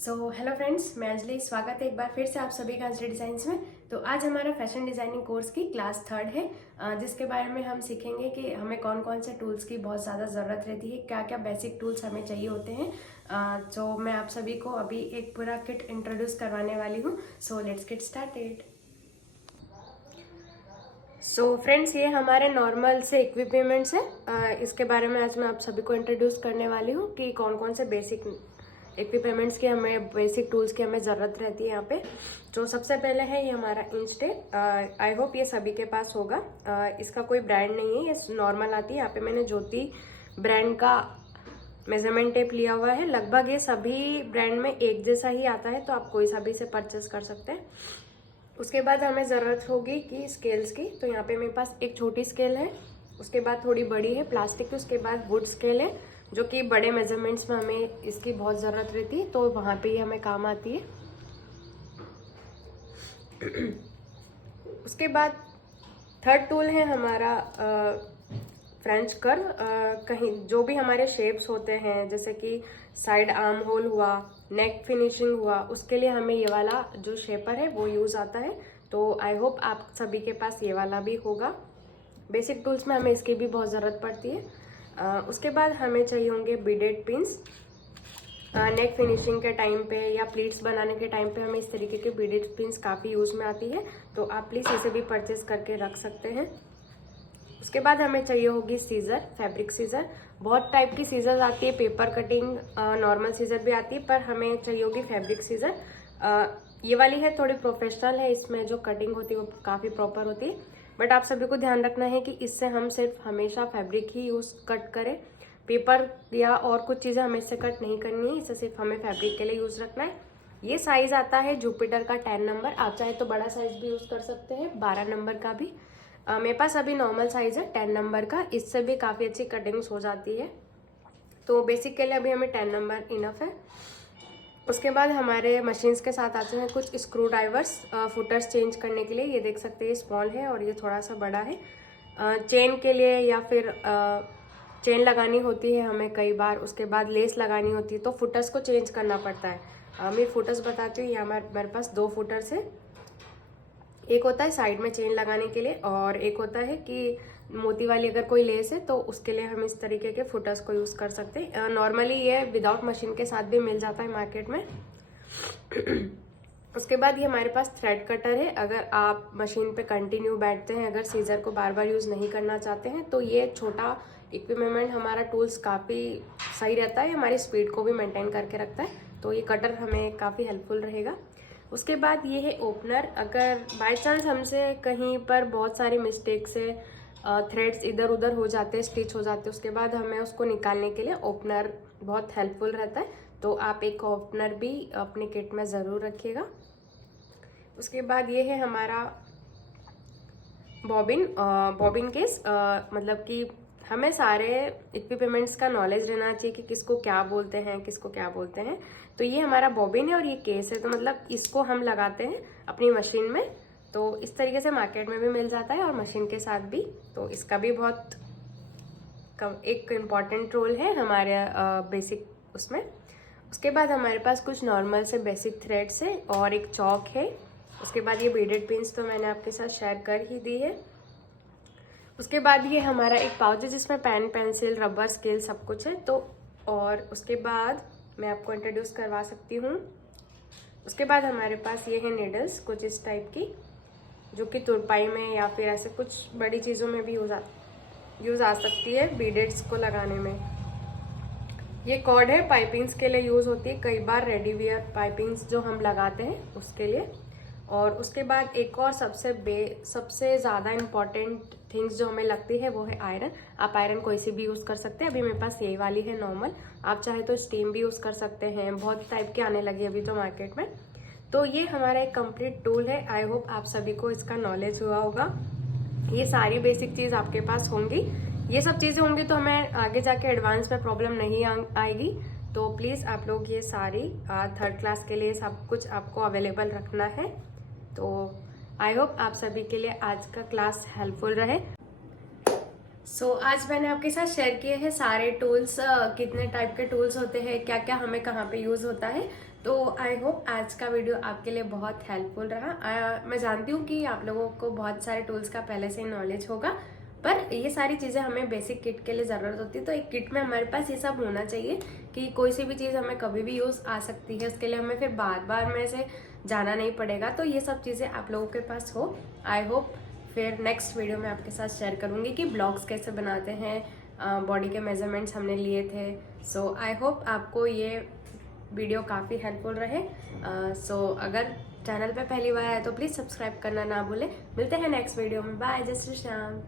Hello friends, मैं अंजलि। स्वागत है एक बार फिर से आप सभी का अंजलि डिज़ाइंस में। तो आज हमारा फैशन डिज़ाइनिंग कोर्स की क्लास 3 है, जिसके बारे में हम सीखेंगे कि हमें कौन कौन से टूल्स की बहुत ज़्यादा ज़रूरत रहती है, क्या क्या बेसिक टूल्स हमें चाहिए होते हैं। तो मैं आप सभी को अभी एक पूरा किट इंट्रोड्यूस करवाने वाली हूँ। So let's get started. So friends, ये हमारे नॉर्मल से इक्विपमेंट्स है। इसके बारे में आज मैं आप सभी को इंट्रोड्यूस करने वाली हूँ कि कौन कौन से बेसिक इक्विपमेंट्स की हमें, बेसिक टूल्स की हमें ज़रूरत रहती है यहाँ पे। तो सबसे पहले है ये हमारा इंच टेप। आई होप ये सभी के पास होगा। इसका कोई ब्रांड नहीं है, ये नॉर्मल आती है। यहाँ पे मैंने ज्योति ब्रांड का मेजरमेंट टेप लिया हुआ है। लगभग ये सभी ब्रांड में एक जैसा ही आता है, तो आप कोई सा भी इसे परचेस कर सकते हैं। उसके बाद हमें ज़रूरत होगी कि स्केल्स की। तो यहाँ पे मेरे पास एक छोटी स्केल है, उसके बाद थोड़ी बड़ी है प्लास्टिक की, उसके बाद वुड स्केल है जो कि बड़े मेजरमेंट्स में हमें इसकी बहुत ज़रूरत रहती है, तो वहाँ पे ही हमें काम आती है। उसके बाद थर्ड टूल है हमारा फ्रेंच कर्व। कहीं जो भी हमारे शेप्स होते हैं, जैसे कि साइड आर्म होल हुआ, नेक फिनिशिंग हुआ, उसके लिए हमें ये वाला जो शेपर है वो यूज़ आता है। तो आई होप आप सभी के पास ये वाला भी होगा। बेसिक टूल्स में हमें इसकी भी बहुत ज़रूरत पड़ती है। उसके बाद हमें चाहिए होंगे बीडेड पिन्स। नेक फिनिशिंग के टाइम पे या प्लीट्स बनाने के टाइम पे हमें इस तरीके के बीडेड पिन्स काफ़ी यूज़ में आती है, तो आप प्लीज़ इसे भी परचेज करके रख सकते हैं। उसके बाद हमें चाहिए होगी सीजर, फैब्रिक सीजर। बहुत टाइप की सीजर आती है, पेपर कटिंग, नॉर्मल सीजर भी आती है, पर हमें चाहिए होगी फैब्रिक सीजर। ये वाली है थोड़ी प्रोफेशनल है, इसमें जो कटिंग होती है वो काफ़ी प्रॉपर होती है। बट आप सभी को ध्यान रखना है कि इससे हम सिर्फ हमेशा फैब्रिक ही यूज़ कट करें, पेपर या और कुछ चीज़ें हमें इससे कट नहीं करनी है। इसे सिर्फ हमें फैब्रिक के लिए यूज़ रखना है। ये साइज़ आता है जुपिटर का 10 नंबर। आप चाहे तो बड़ा साइज़ भी यूज़ कर सकते हैं, 12 नंबर का भी। मेरे पास अभी नॉर्मल साइज़ है 10 नंबर का, इससे भी काफ़ी अच्छी कटिंग्स हो जाती है। तो बेसिक के लिए अभी हमें 10 नंबर इनफ है। उसके बाद हमारे मशीन्स के साथ आते हैं कुछ स्क्रू ड्राइवर्स, फुटर्स चेंज करने के लिए। ये देख सकते हैं, स्मॉल है और ये थोड़ा सा बड़ा है। चेन के लिए या फिर चेन लगानी होती है हमें कई बार, उसके बाद लेस लगानी होती है, तो फुटर्स को चेंज करना पड़ता है। मैं फुटर्स बताती हूँ। यहाँ मेरे पास 2 फुटर्स है। एक होता है साइड में चेन लगाने के लिए, और एक होता है कि मोती वाली अगर कोई लेस है तो उसके लिए हम इस तरीके के फुटर्स को यूज़ कर सकते हैं। नॉर्मली ये विदाउट मशीन के साथ भी मिल जाता है मार्केट में। उसके बाद ये हमारे पास थ्रेड कटर है। अगर आप मशीन पे कंटिन्यू बैठते हैं, अगर सीजर को बार बार यूज़ नहीं करना चाहते हैं, तो ये छोटा इक्विपमेंट हमारा टूल्स काफ़ी सही रहता है, हमारी स्पीड को भी मेंटेन करके रखता है। तो ये कटर हमें काफ़ी हेल्पफुल रहेगा। उसके बाद ये है ओपनर। अगर बाय चांस हमसे कहीं पर बहुत सारी मिस्टेक से थ्रेड्स इधर उधर हो जाते हैं, स्टिच हो जाते हैं, उसके बाद हमें उसको निकालने के लिए ओपनर बहुत हेल्पफुल रहता है। तो आप एक ओपनर भी अपने किट में ज़रूर रखिएगा। उसके बाद ये है हमारा बॉबिन केस। मतलब कि हमें सारे इक्विपमेंट्स का नॉलेज रहना चाहिए कि किसको क्या बोलते हैं, किसको क्या बोलते हैं। तो ये हमारा बॉबिन है और ये केस है, तो मतलब इसको हम लगाते हैं अपनी मशीन में। तो इस तरीके से मार्केट में भी मिल जाता है और मशीन के साथ भी। तो इसका भी बहुत एक इम्पॉर्टेंट रोल है हमारे बेसिक उसमें। उसके बाद हमारे पास कुछ नॉर्मल से बेसिक थ्रेड्स है और एक चौक है। उसके बाद ये बीडेड पिन्स तो मैंने आपके साथ शेयर कर ही दी है। उसके बाद ये हमारा एक पाउच है जिसमें पेन, पेंसिल, रबर, स्केल सब कुछ है। तो और उसके बाद मैं आपको इंट्रोड्यूस करवा सकती हूँ। उसके बाद हमारे पास ये है नीडल्स, कुछ इस टाइप की, जो कि तुरपाई में या फिर ऐसे कुछ बड़ी चीज़ों में भी यूज़ आ सकती है बीडेड्स को लगाने में। ये कॉर्ड है, पाइपिंग्स के लिए यूज़ होती है कई बार, रेडी वेयर पाइपिंग्स जो हम लगाते हैं उसके लिए। और उसके बाद एक और सबसे ज़्यादा इम्पॉर्टेंट थिंग्स जो हमें लगती है वो है आयरन। आप आयरन कोई सी भी यूज़ कर सकते हैं। अभी मेरे पास यही वाली है नॉर्मल, आप चाहे तो स्टीम भी यूज़ कर सकते हैं। बहुत टाइप के आने लगी अभी तो मार्केट में। तो ये हमारा एक कंप्लीट टूल है। आई होप आप सभी को इसका नॉलेज हुआ होगा। ये सारी बेसिक चीज़ आपके पास होंगी। ये सब चीज़ें होंगी तो हमें आगे जाके एडवांस में प्रॉब्लम नहीं आएगी। तो प्लीज़ आप लोग ये सारी 3rd क्लास के लिए सब कुछ आपको अवेलेबल रखना है। तो आई होप आप सभी के लिए आज का क्लास हेल्पफुल रहे। आज मैंने आपके साथ शेयर किए हैं सारे टूल्स, कितने टाइप के टूल्स होते हैं, क्या क्या हमें कहाँ पे यूज़ होता है। तो आई होप आज का वीडियो आपके लिए बहुत हेल्पफुल रहा। मैं जानती हूँ कि आप लोगों को बहुत सारे टूल्स का पहले से ही नॉलेज होगा, पर ये सारी चीज़ें हमें बेसिक किट के लिए ज़रूरत होती है। तो एक किट में हमारे पास ये सब होना चाहिए कि कोई सी भी चीज़ हमें कभी भी यूज़ आ सकती है, उसके लिए हमें फिर बार बार में से जाना नहीं पड़ेगा। तो ये सब चीज़ें आप लोगों के पास हो। आई होप फिर नेक्स्ट वीडियो में आपके साथ शेयर करूंगी कि ब्लॉग्स कैसे बनाते हैं, बॉडी के मेजरमेंट्स हमने लिए थे। आई होप आपको ये वीडियो काफ़ी हेल्पफुल रहे। अगर चैनल पे पहली बार आए तो प्लीज़ सब्सक्राइब करना ना भूलें। मिलते हैं नेक्स्ट वीडियो में। बाय, जय श्री श्याम।